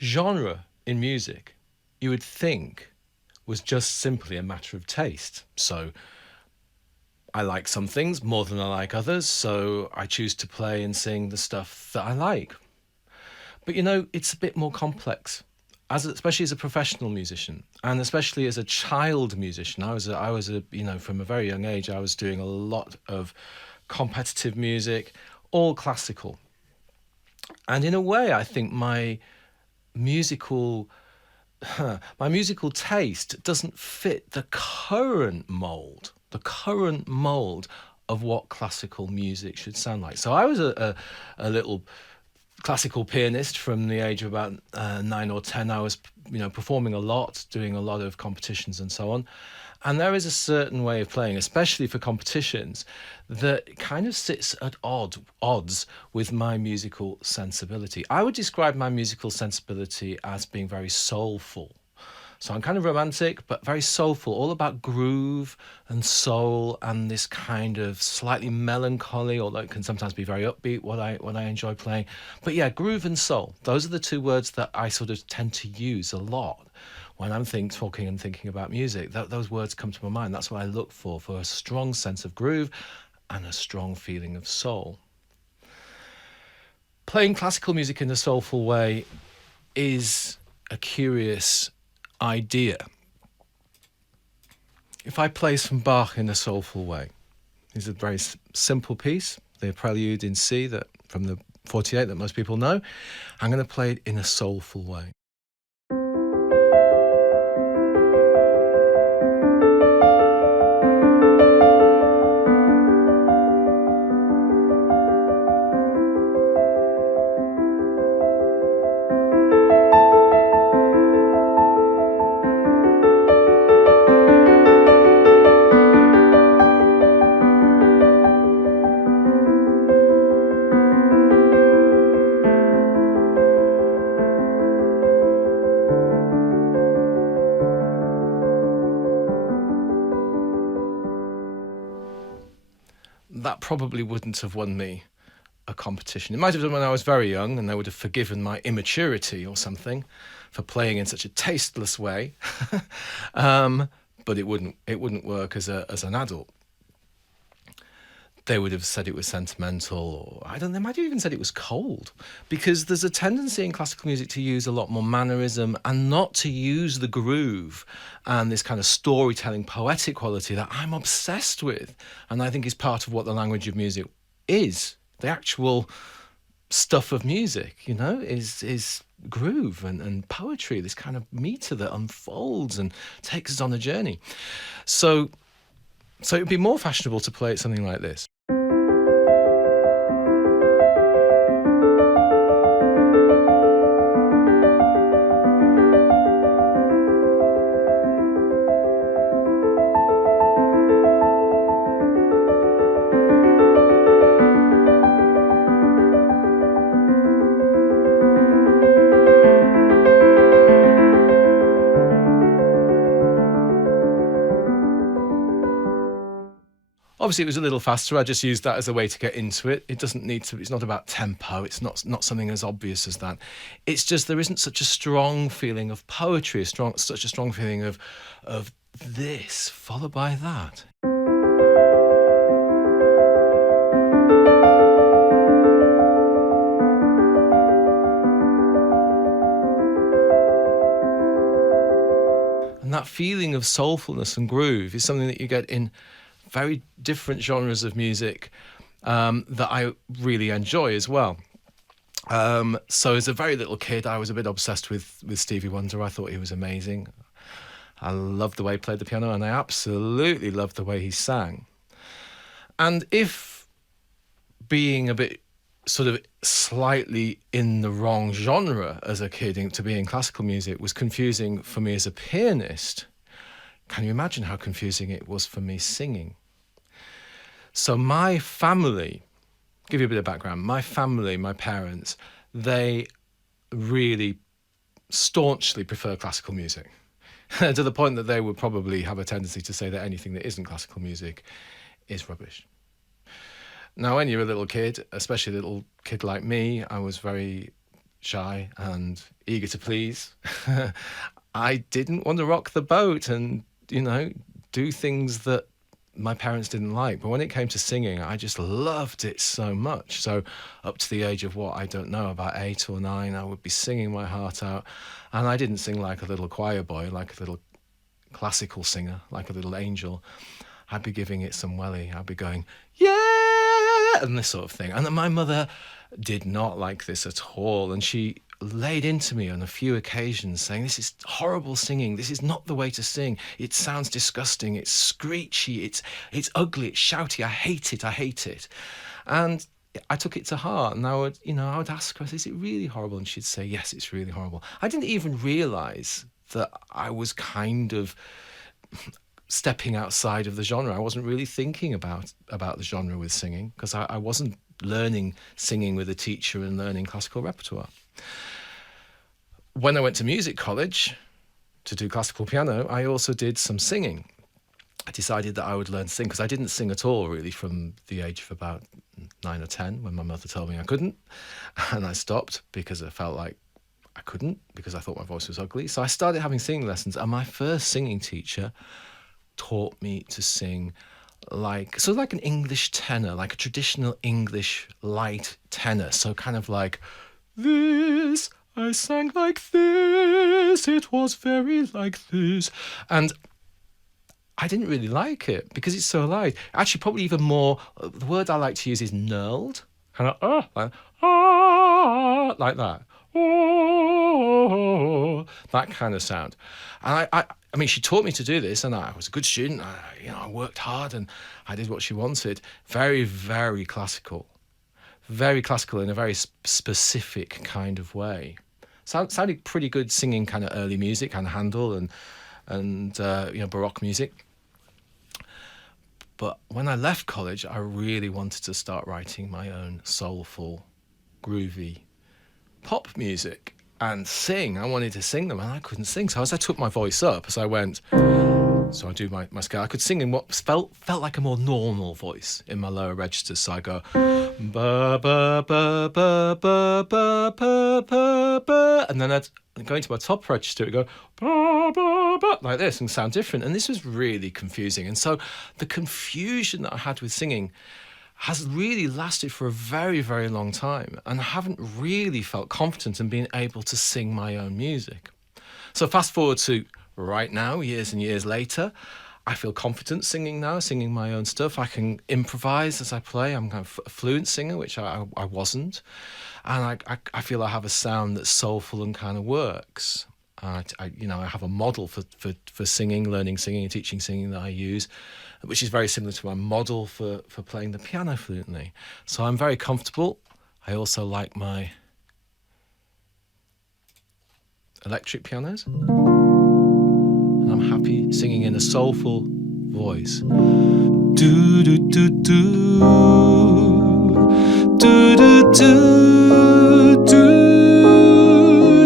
genre in music, you would think, was just simply a matter of taste. So I like some things more than I like others, so I choose to play and sing the stuff that I like. But it's a bit more complex. Especially as a professional musician, and especially as a child musician, I was a from a very young age, I was doing a lot of competitive music, all classical. And in a way, I think musical my musical taste doesn't fit the current mold of what classical music should sound like. So I was a little classical pianist from the age of about 9 or 10. I was, performing a lot, doing a lot of competitions and so on. And there is a certain way of playing, especially for competitions, that kind of sits at odds with my musical sensibility. I would describe my musical sensibility as being very soulful. So I'm kind of romantic, but very soulful, all about groove and soul and this kind of slightly melancholy, although it can sometimes be very upbeat, what I enjoy playing. But yeah, groove and soul. Those are the two words that I sort of tend to use a lot when I'm talking and thinking about music. Those words come to my mind. That's what I look for a strong sense of groove and a strong feeling of soul. Playing classical music in a soulful way is a curious idea. If I play some Bach in a soulful way, it's a very simple piece, the Prelude in C that from the 48 that most people know. I'm going to play it in a soulful way. That probably wouldn't have won me a competition. It might have done when I was very young, and they would have forgiven my immaturity or something for playing in such a tasteless way. But it wouldn't work as an adult. They would have said it was sentimental, or they might have even said it was cold, because there's a tendency in classical music to use a lot more mannerism and not to use the groove and this kind of storytelling, poetic quality that I'm obsessed with, and I think is part of what the language of music is. The actual stuff of music, is groove and poetry, this kind of meter that unfolds and takes us on a journey. So it would be more fashionable to play it something like this. Obviously, it was a little faster. I just used that as a way to get into it. It doesn't need to. It's not about tempo. It's not something as obvious as that. It's just there isn't such a strong feeling of poetry, such a strong feeling of this followed by that. And that feeling of soulfulness and groove is something that you get in very different genres of music that I really enjoy as well. So as a very little kid, I was a bit obsessed with Stevie Wonder. I thought he was amazing. I loved the way he played the piano, and I absolutely loved the way he sang. And if being a bit sort of slightly in the wrong genre as a kid to be in classical music was confusing for me as a pianist, can you imagine how confusing it was for me singing? So my family, give you a bit of background, my family, my parents, they really staunchly prefer classical music to the point that they would probably have a tendency to say that anything that isn't classical music is rubbish. Now, when you're a little kid, especially a little kid like me, I was very shy and eager to please, I didn't want to rock the boat and, do things that my parents didn't like. But when it came to singing, I just loved it so much. So up to the age of I don't know, about 8 or 9, I would be singing my heart out. And I didn't sing like a little choir boy, like a little classical singer, like a little angel. I'd be giving it some welly. I'd be going, yeah, and this sort of thing. And then my mother did not like this at all. And she laid into me on a few occasions saying, this is horrible singing. This is not the way to sing. It sounds disgusting. It's screechy. It's ugly. It's shouty. I hate it. And I took it to heart, and I would ask her, is it really horrible? And she'd say, yes, it's really horrible. I didn't even realize that I was kind of stepping outside of the genre. I wasn't really thinking about the genre with singing, because I wasn't learning singing with a teacher and learning classical repertoire. When I went to music college to do classical piano, I also did some singing. I decided that I would learn to sing, because I didn't sing at all really from the age of about 9 or 10, when my mother told me I couldn't, and I stopped because I felt like I couldn't, because I thought my voice was ugly. So I started having singing lessons, and my first singing teacher taught me to sing like an English tenor, like a traditional English light tenor. So kind of like this, I sang like this, it was very like this. And I didn't really like it because it's so light. Actually, probably even more, the word I like to use is knurled. Kind of, like that. That kind of sound. And I mean, she taught me to do this, and I was a good student. I worked hard, and I did what she wanted. Very, very classical. Very classical in a very specific kind of way. Sounded pretty good singing kind of early music, kind of Handel and Baroque music. But when I left college, I really wanted to start writing my own soulful, groovy pop music and sing. I wanted to sing them, and I couldn't sing. So as I took my voice up, as I went, so I do my scale, I could sing in what felt like a more normal voice in my lower registers. So I go ba ba ba ba ba ba ba ba ba, and then I'd go into my top register, it would go ba ba ba like this and sound different. And this was really confusing. And so the confusion that I had with singing has really lasted for a very, very long time, and I haven't really felt confident in being able to sing my own music. So fast forward to right now, years and years later, I feel confident singing now, singing my own stuff. I can improvise as I play. I'm kind of a fluent singer, which I wasn't. And I feel I have a sound that's soulful and kind of works. I have a model for singing, learning singing and teaching singing that I use, which is very similar to my model for playing the piano fluently. So I'm very comfortable. I also like my electric pianos. And I'm happy singing in a soulful voice. Do do do do do do do do do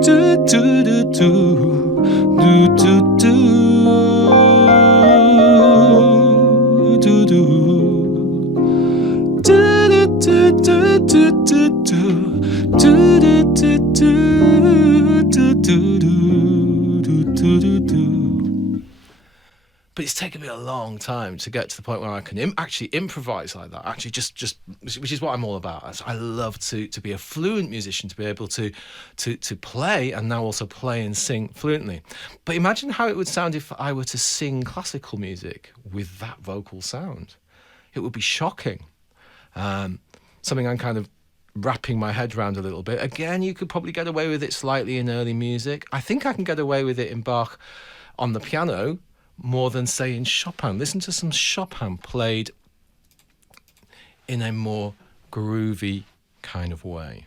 do do do do do But it's taken me a long time to get to the point where I can actually improvise like that. Actually, just which is what I'm all about. I love to be a fluent musician, to be able to play and now also play and sing fluently. But imagine how it would sound if I were to sing classical music with that vocal sound. It would be shocking. Something I'm kind of wrapping my head around a little bit. Again, you could probably get away with it slightly in early music. I think I can get away with it in Bach on the piano more than, say, in Chopin. Listen to some Chopin played in a more groovy kind of way.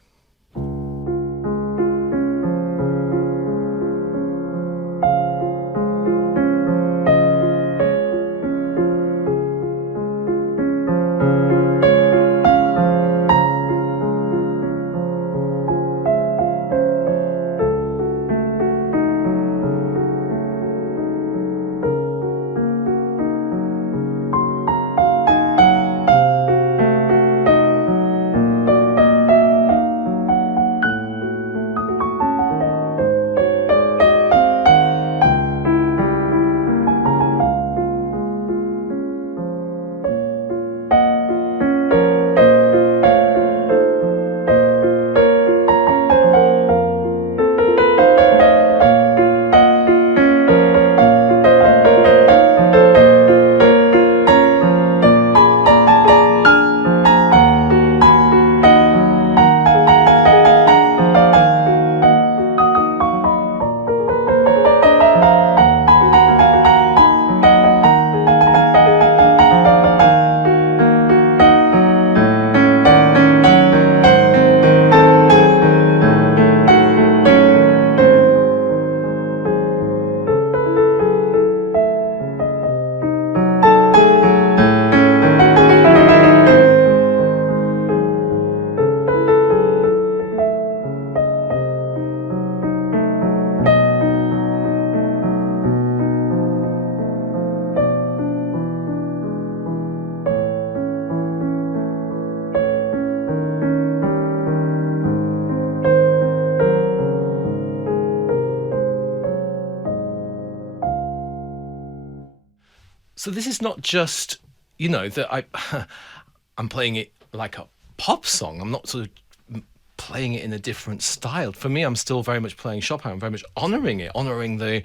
So this is not just, that I'm playing it like a pop song. I'm not sort of playing it in a different style. For me, I'm still very much playing Chopin. I'm very much honouring it, honouring the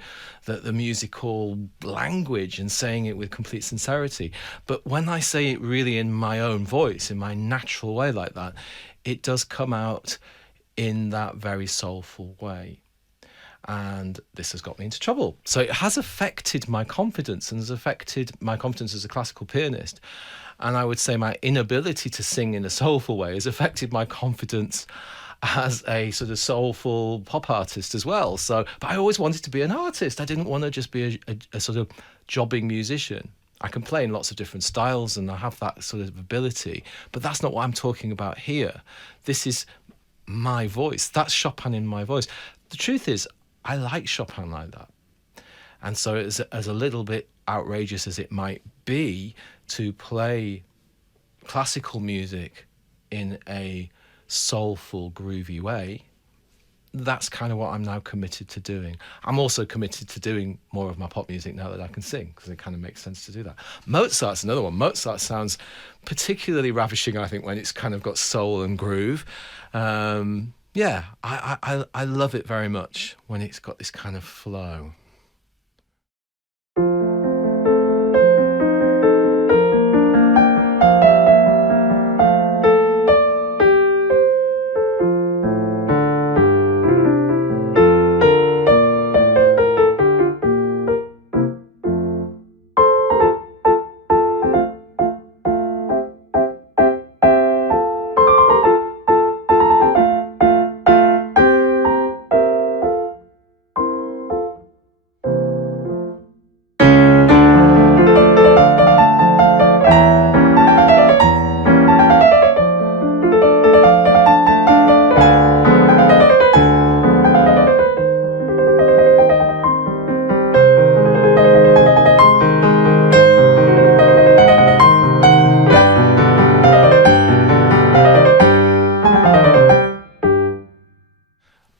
musical language and saying it with complete sincerity. But when I say it really in my own voice, in my natural way like that, it does come out in that very soulful way. And this has got me into trouble. So it has affected my confidence and has affected my confidence as a classical pianist. And I would say my inability to sing in a soulful way has affected my confidence as a sort of soulful pop artist as well. So, but I always wanted to be an artist. I didn't want to just be a sort of jobbing musician. I can play in lots of different styles and I have that sort of ability, but that's not what I'm talking about here. This is my voice. That's Chopin in my voice. The truth is, I like Chopin like that. And so as a little bit outrageous as it might be to play classical music in a soulful, groovy way, that's kind of what I'm now committed to doing. I'm also committed to doing more of my pop music now that I can sing, because it kind of makes sense to do that. Mozart's another one. Mozart sounds particularly ravishing, I think, when it's kind of got soul and groove. Yeah, I love it very much when it's got this kind of flow.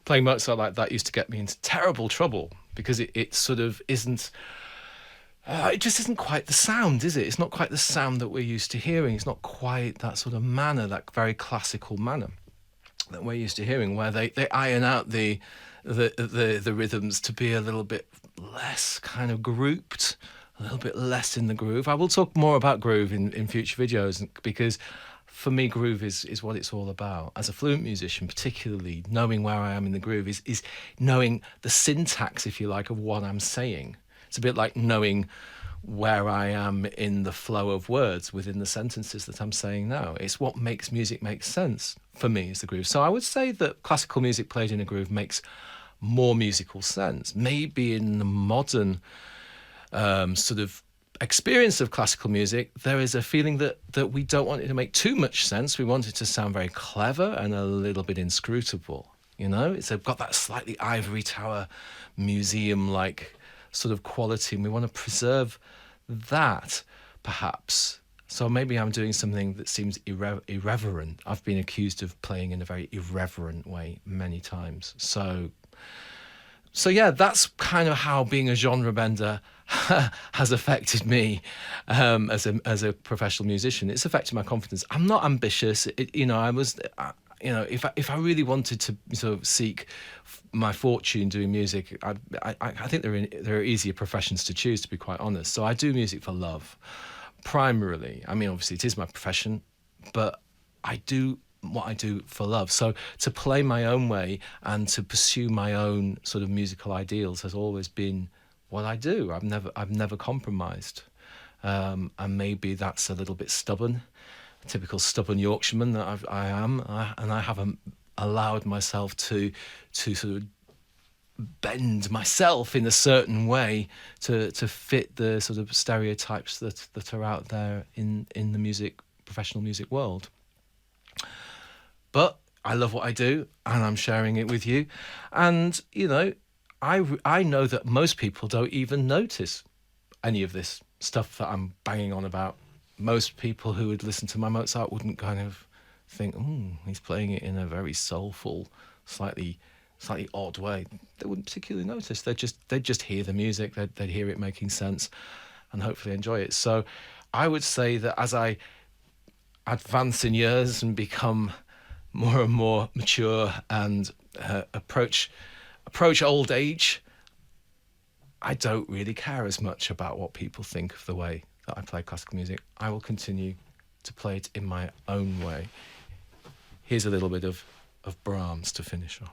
Playing Mozart like that used to get me into terrible trouble because it sort of isn't, it just isn't quite the sound, is it? It's not quite the sound that we're used to hearing. It's not quite that sort of manner, that very classical manner that we're used to hearing, where they iron out the rhythms to be a little bit less kind of grouped, a little bit less in the groove. I will talk more about groove in future videos, because for me, groove is what it's all about. As a fluent musician, particularly, knowing where I am in the groove is knowing the syntax, if you like, of what I'm saying. It's a bit like knowing where I am in the flow of words within the sentences that I'm saying now. It's what makes music make sense for me, is the groove. So I would say that classical music played in a groove makes more musical sense. Maybe in the modern sort of experience of classical music, there is a feeling that we don't want it to make too much sense. We want it to sound very clever and a little bit inscrutable. It's got that slightly ivory tower museum-like sort of quality, and we want to preserve that, perhaps. So maybe I'm doing something that seems irreverent. I've been accused of playing in a very irreverent way many times. So yeah, that's kind of how being a genre bender has affected me as a professional musician. It's affected my confidence. I'm not ambitious. If I really wanted to sort of seek my fortune doing music, I think there are easier professions to choose, to be quite honest. So I do music for love, primarily. I mean, obviously it is my profession, but I do what I do for love. So to play my own way and to pursue my own sort of musical ideals has always been what I do. I've never compromised, and maybe that's a little bit stubborn, a typical stubborn Yorkshireman that I am, and I haven't allowed myself to sort of bend myself in a certain way to fit the sort of stereotypes that are out there in the professional music world. But I love what I do, and I'm sharing it with you. And, I know that most people don't even notice any of this stuff that I'm banging on about. Most people who would listen to my Mozart wouldn't kind of think, he's playing it in a very soulful, slightly odd way. They wouldn't particularly notice. They'd just hear the music. They'd hear it making sense, and hopefully enjoy it. So I would say that as I advance in years and become more and more mature and approach old age, I don't really care as much about what people think of the way that I play classical music. I will continue to play it in my own way. Here's a little bit of Brahms to finish off.